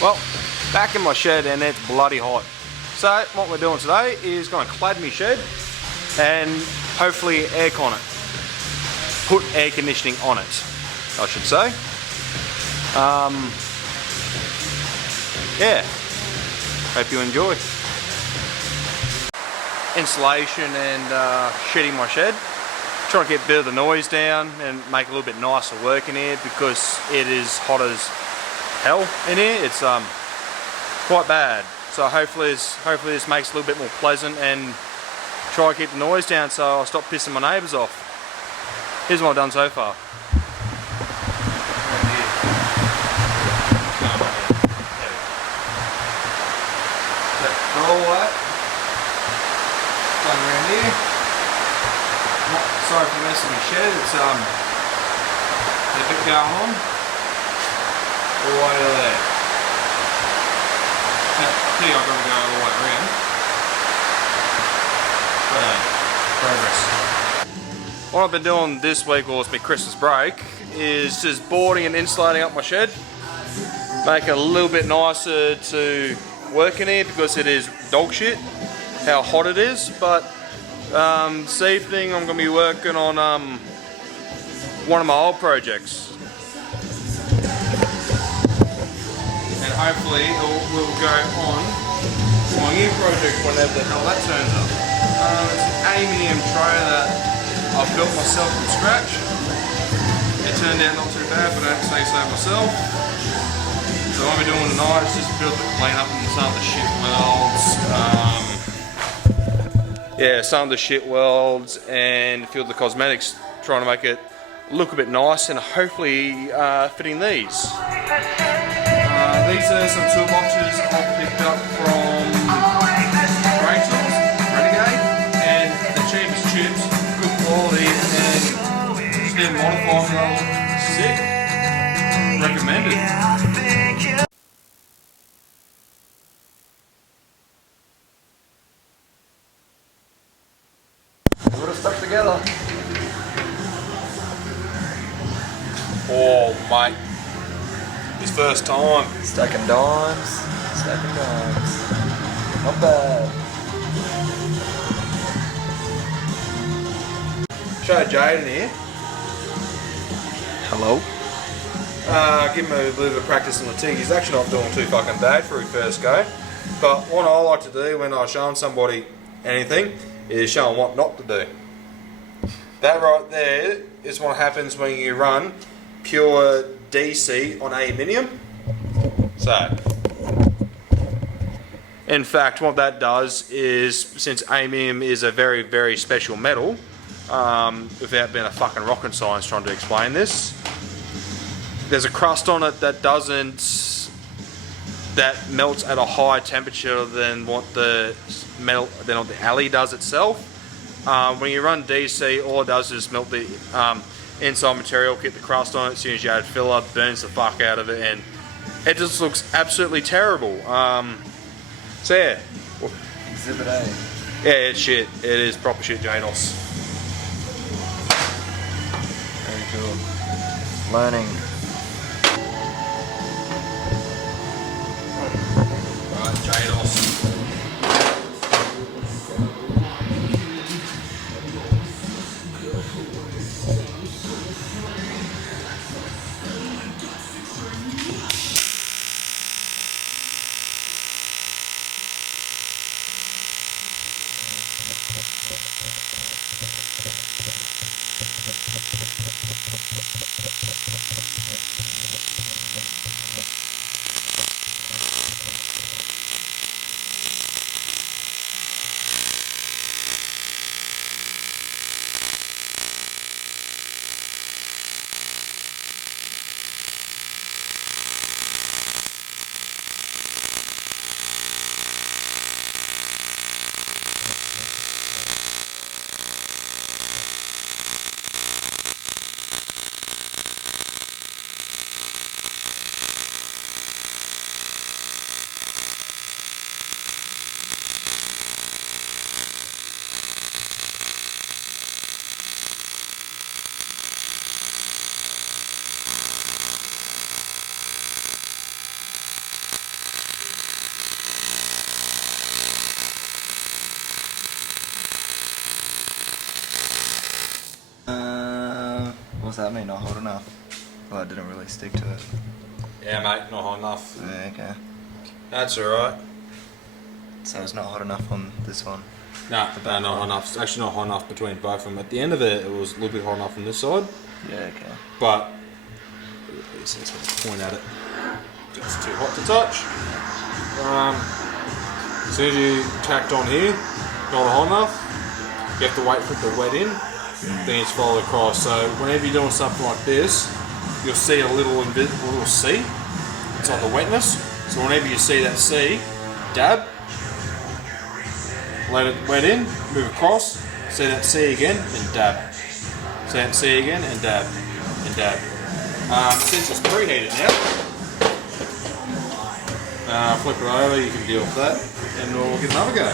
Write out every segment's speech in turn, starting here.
Well, back in my shed and it's bloody hot. So what we're doing today is going to clad my shed and hopefully aircon it. Put air conditioning on it, I should say. Yeah, hope you enjoy. Insulation and shedding my shed. Trying to get a bit of the noise down and make it a little bit nicer work in here because it is hot as hell in here. It's quite bad. So hopefully this makes it a little bit more pleasant and try to keep the noise down so I'll stop pissing my neighbours off. Here's what I've done so far. All that done around here. Sorry for messing my shed. It's a bit going on all the way to there. I think I've got to go all the way around. Progress. What I've been doing this week, while it's been Christmas break, is just boarding and insulating up my shed, make it a little bit nicer to work in here because it is dog shit how hot it is. But this evening I'm going to be working on one of my old projects, and hopefully it will go on my new project whenever the hell that turns up. It's an aluminium tray that I've built myself from scratch. It turned out not too bad, but I have to say so myself. So what we're doing tonight is just build the clean up and some of the shit welds. Yeah, some of the shit welds and a few of the cosmetics, trying to make it look a bit nice and hopefully fitting these. These are some toolboxes I picked up from Renegade, and the cheapest chips, good quality, and just need to modify them. Sick. Recommended. Stuck together. Oh mate, his first time. Stacking dimes. Not bad. Show Jaden here. Hello. Give him a bit of a practice on the TIG. He's actually not doing too fucking bad for his first go. But what I like to do when I'm showing somebody anything is show them what not to do. That right there is what happens when you run pure DC on aluminium. So, in fact, what that does is, since aluminium is a very, very special metal, without being a fucking rocket science trying to explain this, there's a crust on it that melts at a higher temperature than what the alley does itself. When you run DC, all it does is melt the inside material, get the crust on it. As soon as you add filler, burns the fuck out of it, and it just looks absolutely terrible. So yeah. Exhibit A. Yeah, it's shit. It is proper shit, Janos. Very cool. Learning. Right, Janos. What's that mean? Not hot enough? Well, it didn't really stick to it. Yeah, mate, not hot enough. Yeah, okay. That's alright. So it's not hot enough on this one. No, not hot enough. It's actually not hot enough between both of them. At the end of it, it was a little bit hot enough on this side. Yeah, okay. But let's point at it. It's too hot to touch. As soon as you tacked on here, not hot enough, you have to wait for it to wet in, then it's followed across. So whenever you're doing something like this, you'll see a little C. It's on the wetness. So whenever you see that C, dab, let it wet in, move across, see that C again, and dab. See that C again, and dab, and dab. Since it's preheated now, flip it over, you can deal with that, and we'll give another go.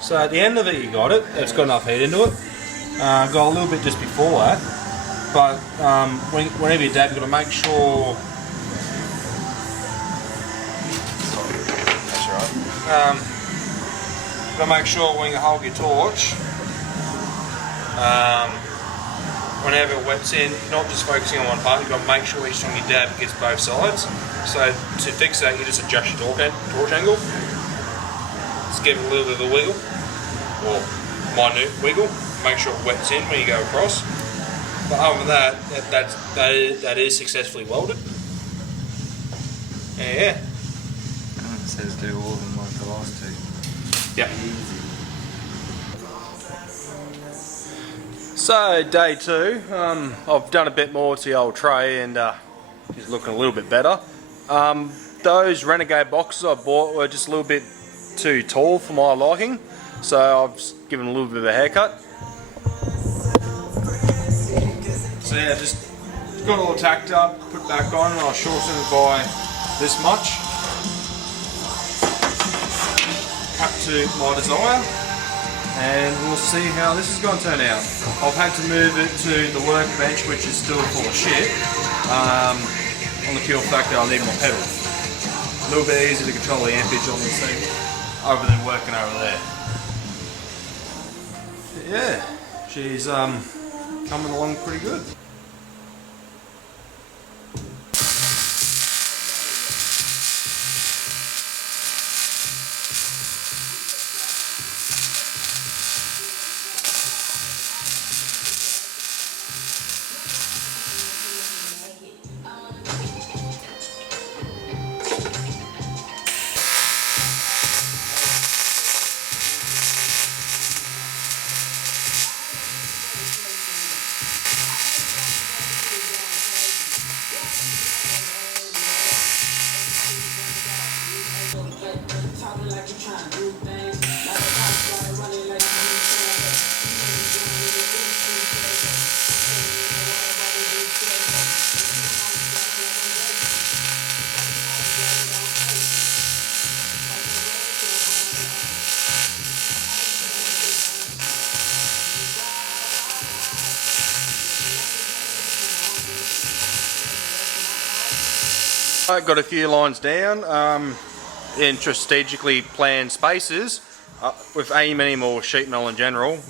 So at the end of it you got it, it's got enough heat into it. Got a little bit just before that, but whenever you dab you've got to make sure That's right. you've got to make sure when you hold your torch, whenever it wets in, you're not just focusing on one part, you've got to make sure each time you dab it gets both sides. So to fix that you just adjust your torch angle. Just give it a little bit of a wiggle, or minute wiggle, make sure it wets in when you go across. But other than that is successfully welded. And yeah. It says do all of them like the last two. Yep. So day 2, I've done a bit more to the old tray and it's looking a little bit better. Those Renegade boxes I bought were just a little bit too tall for my liking, so I've just given a little bit of a haircut. So yeah, just got it all tacked up, put it back on, and I'll shorten it by this much. Cut to my desire, and we'll see how this is going to turn out. I've had to move it to the workbench, which is still full of shit, on the pure fact that I need my pedal. A little bit easier to control the ampage on this thing other than working over there. But yeah, she's coming along pretty good. I got a few lines down in strategically planned spaces with aluminium or sheet metal in general.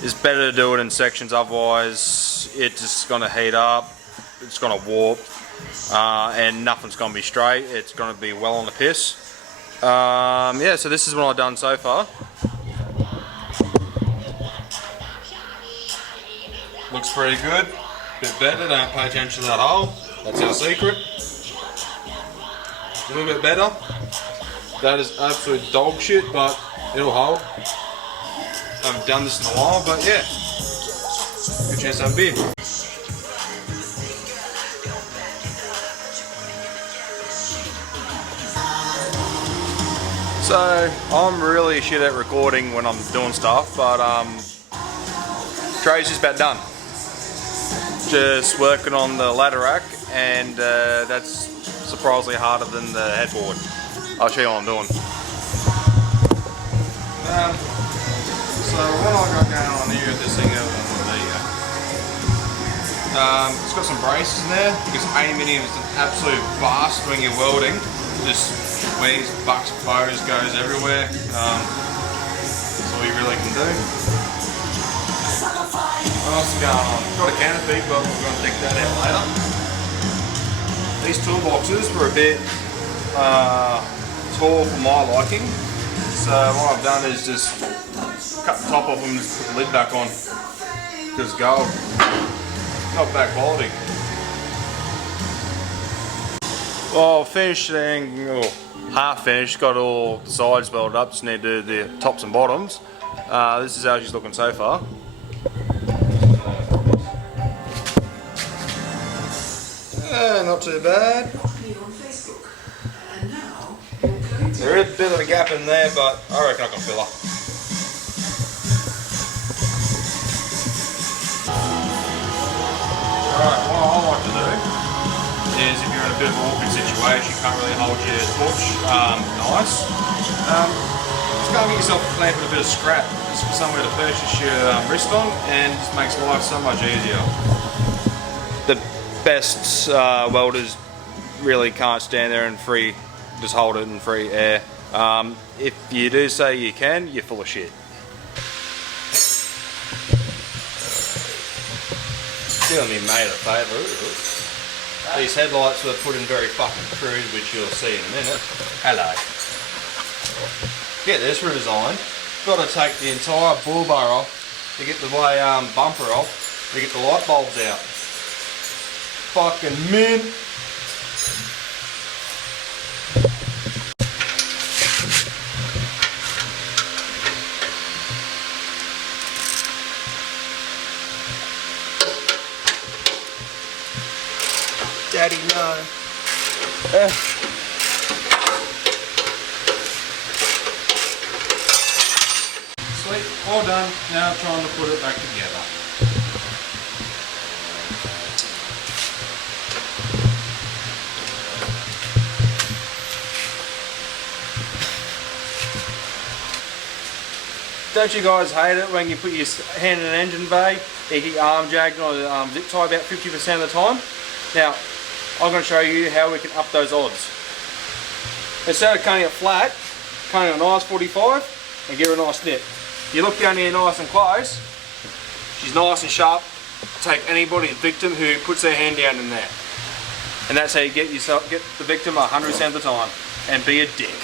It's better to do it in sections, otherwise it's just going to heat up, it's going to warp, and nothing's going to be straight. It's going to be well on the piss. Yeah, so this is what I've done so far. Looks pretty good. Bit better. Don't pay attention to that hole. That's our secret. A little bit better. That is absolute dog shit, but it'll hold. I haven't done this in a while, but yeah. Good chance to have a beer. So, I'm really shit at recording when I'm doing stuff, but trade's just about done. Just working on the ladder rack, and that's surprisingly harder than the headboard. I'll show you what I'm doing. So what I got going on here with this thing over there, it's got some braces in there because aluminium is an absolute blast when you're welding. Just weaves, bucks, bows, goes everywhere. That's all you really can do. What else is going on? Got a canopy, but we're going to take that out later. These toolboxes were a bit tall for my liking, so what I've done is just cut the top off them and just put the lid back on. Because gold, not bad quality. Well, finished and half finished, got all the sides welded up, just need to do the tops and bottoms. This is how she's looking so far. Not too bad. There is a bit of a gap in there, but I reckon I can fill her. Alright, what I like to do is if you're in a bit of an awkward situation, you can't really hold your torch nice, just go and get yourself a clamp with a bit of scrap, just for somewhere to purchase your wrist on, and it just makes life so much easier. The best welders really can't stand there and just hold it in free air. If you do say you can, you're full of shit. Feeling me made a favour. These headlights were put in very fucking crude, which you'll see in a minute. Hello. Get this redesigned. Got to take the entire bull bar off to get the way bumper off to get the light bulbs out. Fucking mint. Daddy, no. Sweet, all done. Now trying to put it back together. Don't you guys hate it when you put your hand in an engine bay, you get your arm jagged on a zip tie about 50% of the time? Now, I'm going to show you how we can up those odds. Instead of cutting it flat, cutting a nice 45 and give her a nice nip. You look down here nice and close, she's nice and sharp. Take anybody, victim who puts their hand down in there. And that's how you get the victim 100% of the time. And be a dick.